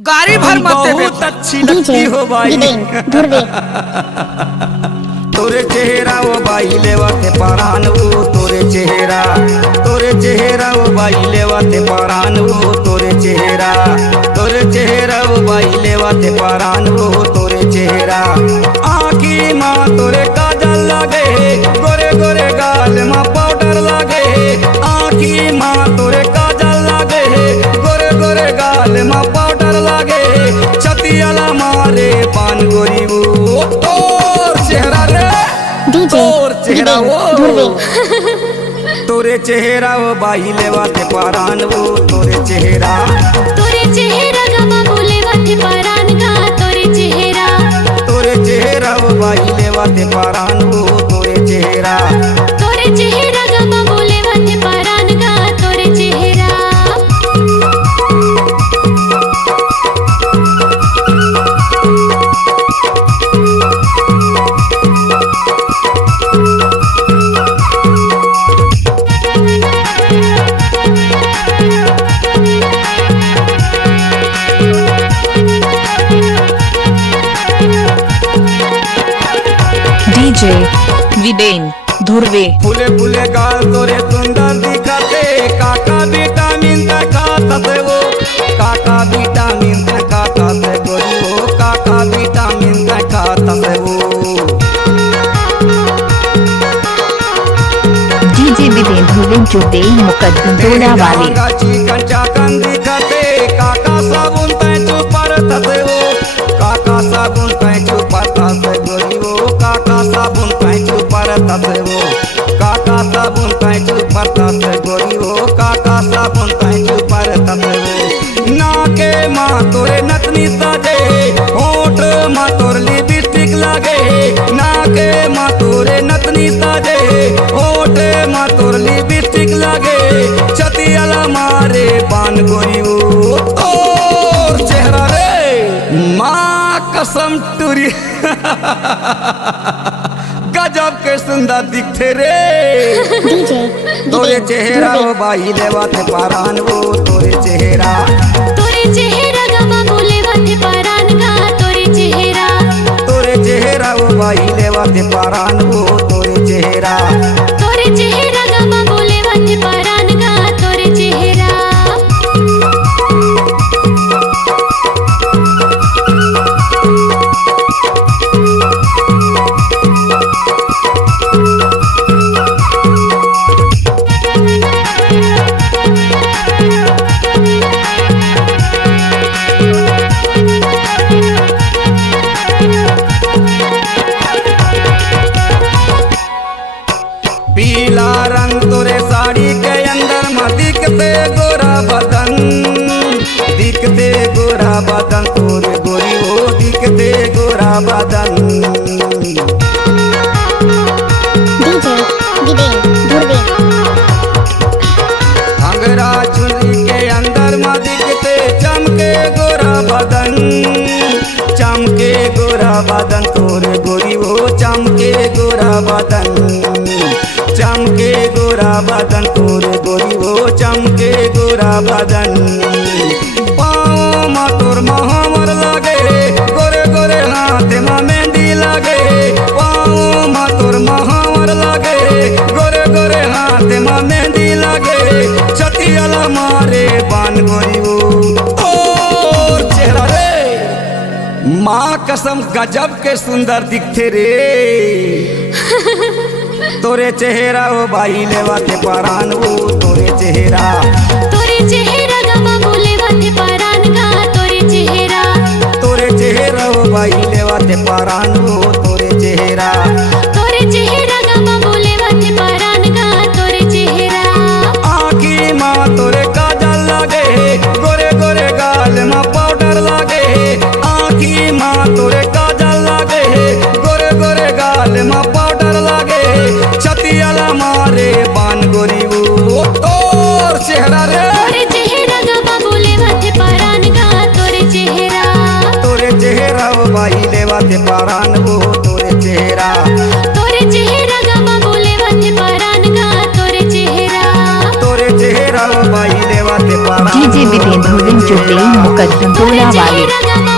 गाड़ी भर मत देबे। बहुत अच्छी लगती हो भाई तोरे चेहरा वो भाई लेवाते परान वो तोरे चेहरा वो भाई लेवाते परान वो तोरे चेहरा वो भाई लेवाते परान वो तोरे चेहरा। आँखी माँ तोरे काजल लागे गोरे गोरे गाल माँ पाउडर लागे। आँखी माँ तोरे काजल लागे गोरे गोरे गाल माँ पाउडर लागे। छतियाला मारे पान गोरी वो तोर चेहरा रे तोर चेहरा वो तोरे चेहरा वो बाई लेवाते परान वो तोरे चेहरा गमा बोले वाते परान गा तोरे चेहरा वो बाई लेवाते परान वो तोरे चेहरा गमा बोले वाते परान गा तोरे चेहरा। डीजे विदेन धुर्वे फूले फूले गाल तोरे सुंदर दिखते काका विटामिन खाते वो काका विटामिन खाता से गोरी वो काका विटामिन खाता से वो। डीजे विदेन धुर्वे जुटे मुकद्दम तोड़ा वाले चिकन चाकन दिखते काका साबुन पैचू परत से वो काका साबुन पैचू परता से गोरी वो काका साबुन पैचू परता से वो काका साबुन पैचू परता से गोरी वो काका साबुन पैचू परता से वो। नाके माँ तोरे नतनी साजे होठ माँ तोर लिपस्टिक लागे। नाके माँ तोरे नतनी साजे होठ माँ तोर लिपस्टिक लागे। छतियाला मारे पान गोरी वो तोर चेहरा रे माँ कसम टूरी गजब के सुंदर दिखते रे तोरे चेहरा वो बाई लेवाते परान वो तोरे चेहरा गमा बोले वाते परान गा तोरे चेहरा वो बाई लेवाते परान वो तोरे चेहरा गमा बोले वाते परान गा तोरे चेहरा। पीला रंग तोरे साड़ी के अंदर में दिखते गोरा बदन तोरे गोरी हो दिखते गोरा बदन। अंगरा चुनरी के अंदर में दिखते चमके गोरा बदन तोरे गोरी हो चमके गोरा बदन तोरे गोरी हो चमके गोरा बदन। पाँव मा तोर महावर लागे गोरे गोरे हाथ मा मेहंदी लागे। पाँव मा तोर महावर लागे गोरे गोरे हाथ मा मेहंदी लागे। छतियाला मारे बान गोरी हो तोर चेहरा रे माँ कसम गजब के सुंदर दिखते रे तोरे चेहरा वो बाई लेवाते परान वो तोरे चेहरा गमा बोले वाते परान गा तोरे चेहरा वो बाई लेवाते परान वो तोरे चेहरा गमा बोले वाते परान गा तोरे चेहरा। आँखी माँ तोरे काजल लागे गोरे गोरे गाल माँ पाउडर लागे। आँखी माँ तोरे काजल लागे गोरे गोरे गाल माँ पाउडर लागे। छतियाला मारे पान गोरी वो तोर चेहरा रे गमा बोले वाते परान गा तोरे चेहरा वो बाई लेवाते परान वो तोरे चेहरा गमा बोले वाते परान गा तोरे चेहरा वो बाई लेवाते परान डीजे विदेन धुर्वे जुटे मुकद्दम तोड़ा वाले। चेहरा गा